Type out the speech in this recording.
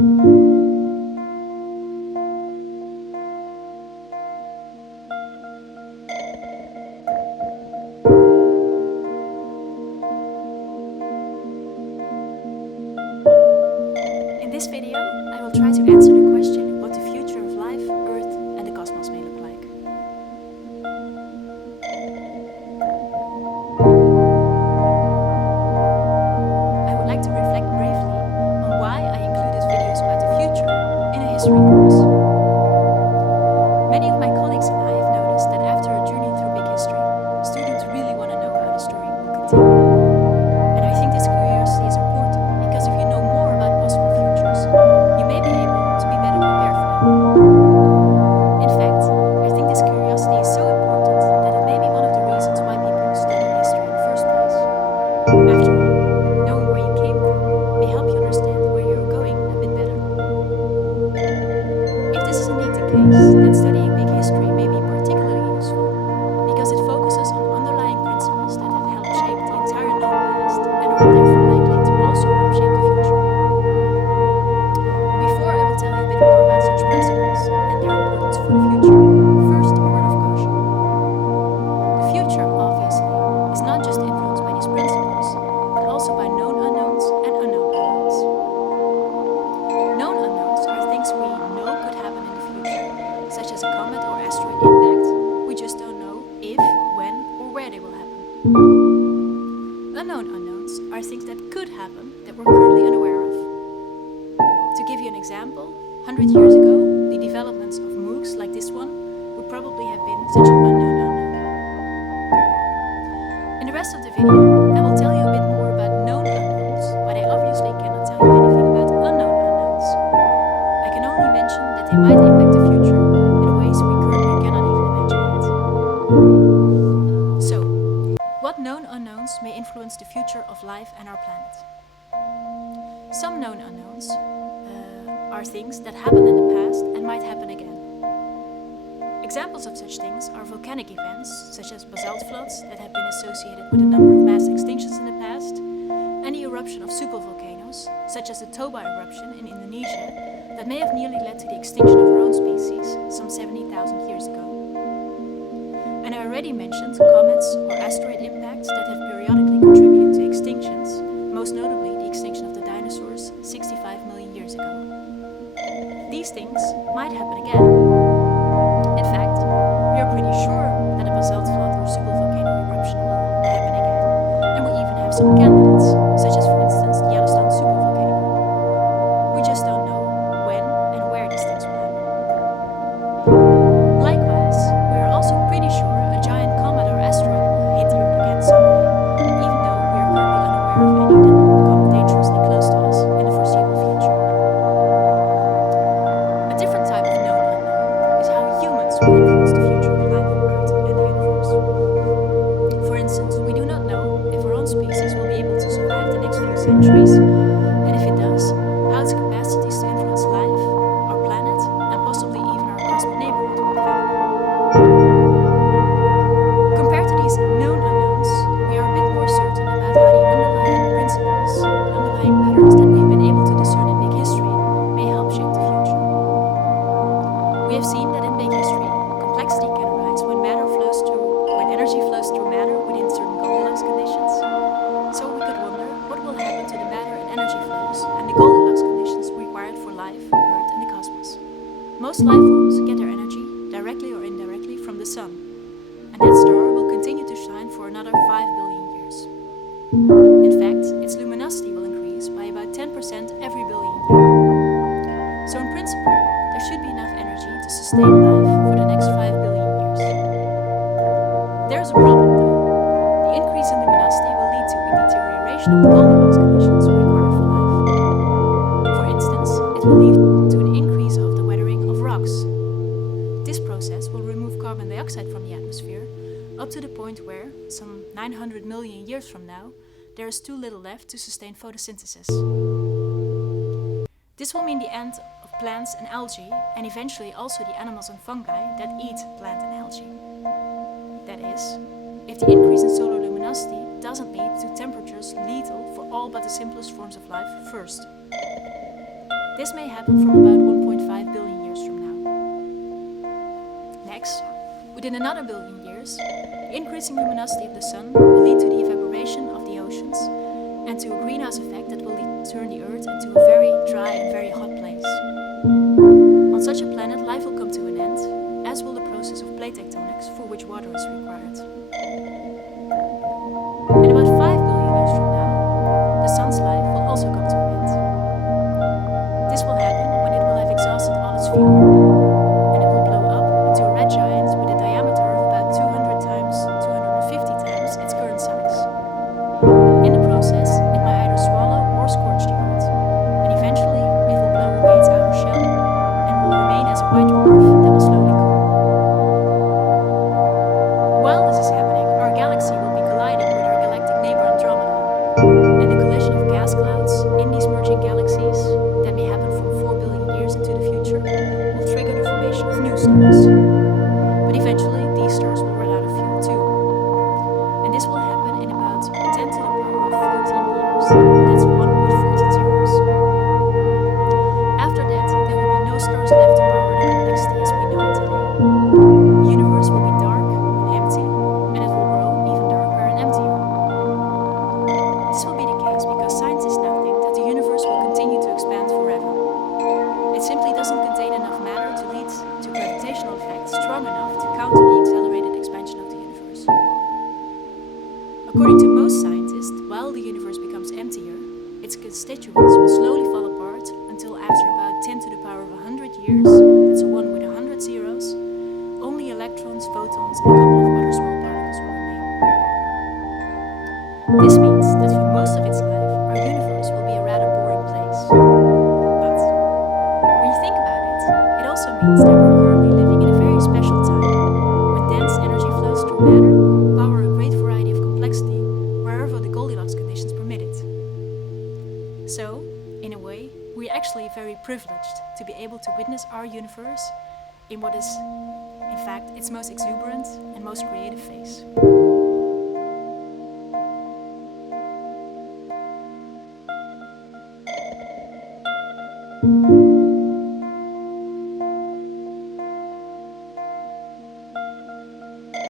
In this video, I will try to answer the question what the future of life, Earth and the cosmos may look like. I would like to reflect briefly on why I included videos about the future in a history course. Many of my colleagues and I have noticed that after a journey through big history, students really want to know how the story will continue. And I think this curiosity is important because if you know more about possible futures, you may be able to be better prepared for them. In fact, I think this curiosity is so important that it may be one of the reasons why people study history in the first place. After all, knowing where you came from may help you understand where you're going a bit better. If this is indeed the case, then studying big history may be particularly useful because it focuses on underlying principles that have helped shape the entire known past and are therefore likely to also help shape the future. Before I will tell you a bit more about such principles and their importance for the future, first a word of caution. The future, obviously, is not just influenced by these principles, but also by known unknowns and unknown unknowns. Known unknowns are things we know could happen in the future, such as a comet or asteroid impact. We just don't know if, when, or where they will happen. Unknown unknowns are things that could happen that we're currently unaware of. To give you an example, 100 years ago, the developments of MOOCs like this one would probably have been such an unknown unknown. In the rest of the video, I will tell you a bit more about known unknowns, but I obviously cannot tell you anything about unknown unknowns. I can only mention that they might impact the future in ways we currently cannot even imagine yet. So, what known unknowns may influence the future of life and our planet? Some known unknowns are things that happened in the past and might happen again. Examples of such things are volcanic events, such as basalt floods that have been associated with a number of mass extinctions in the past, and the eruption of supervolcanoes, such as the Toba eruption in Indonesia, that may have nearly led to the extinction of our own species some 70,000 years ago. And I already mentioned comets or asteroid impacts that have periodically contributed to extinctions, most notably the extinction of the dinosaurs 65 million years ago. These things might happen again. In fact, we are pretty sure that a basalt flood or supervolcano eruption will happen again, and we even have some candidates, such as for instance the Yellowstone supervolcano. We just don't know when and where these things will happen. Likewise, we are also pretty sure a giant comet or asteroid will hit the Earth again someday, even though we are currently unaware of any that will come dangerously close to us in the foreseeable future. A different type of known unknown is how humans will influence the future of life, Earth, and the universe. For instance, we do not know if our own species will be able to survive the next few centuries, and if it does, how its capacities to influence life, our planet, and possibly even our cosmic neighborhood will develop. Compared to these known unknowns, we are a bit more certain about how the underlying principles, the underlying patterns that we've been able to discern in big history may help shape the future. We have seen that in big history, complexity can arise when energy flows through matter within certain Goldilocks conditions. So we could wonder what will happen to the matter and energy flows and the Goldilocks conditions required for life, Earth, and the cosmos. Most life forms get their energy, directly or indirectly, from the sun, and that star will continue to shine for another 5 billion years. In fact, its luminosity will increase by about 10% every billion year. So in principle, there should be enough energy to sustain life for the next 5 billion years. There's a problem though. The increase in luminosity will lead to a deterioration of the Goldilocks conditions required for life. For instance, it will lead to an increase of the weathering of rocks. This process will remove carbon dioxide from the atmosphere up to the point where, some 900 million years from now, there is too little left to sustain photosynthesis. This will mean the end of plants and algae, and eventually also the animals and fungi that eat plant and algae. That is, if the increase in solar luminosity doesn't lead to temperatures lethal for all but the simplest forms of life first. This may happen from about 1.5 billion years from now. Next, within another billion years, the increasing luminosity of the sun will lead to the evaporation of the oceans and to a greenhouse effect that will turn the Earth into a very dry and very hot place. On such a planet, life will come to an end, as will the process of plate tectonics for which water is required. And about 5 billion years from now, the sun's life will also come to an end. This will happen when it will have exhausted all its fuel, and it will blow up into a red giant with a diameter of about 200 times, 250 times its current size. In the process, it might either swallow or scorch the Earth, and eventually it will blow away its outer shell and will remain as a white dwarf that will slowly cool. While this is happening, our galaxy will be colliding with our galactic neighbor Andromeda, and the collision of gas clouds in these merging galaxies that may happen from 4 billion years into the future will trigger the formation of new stars. But eventually, these stars will run out of fuel too. And this will happen in about 10 to the power of 14 years. That's 1 with 14 zeros. After that, there will be no stars left to power the complexity as we know it today. The universe will be dark and empty, and it will grow even darker and emptier. This will be the case because scientists now think that the universe will continue to expand forever. It simply doesn't contain enough matter to lead to gravitational effects strong enough to counter the accelerated expansion of the universe. According to most scientists, while the universe becomes emptier, its constituents will slowly fall apart until after about 10 to the power of 100 years, that's a 1 with 100 zeros, only electrons, photons, and a couple of other small particles will remain. This means that for most of its life, our universe will be a rather boring place. But when you think about it, it also means that we're currently living in a very special time, when dense energy flows through matter, power a great variety of complexity, wherever the Goldilocks conditions permit it. So, in a way, we're actually very privileged to be able to witness our universe in what is, in fact, its most exuberant and most creative phase.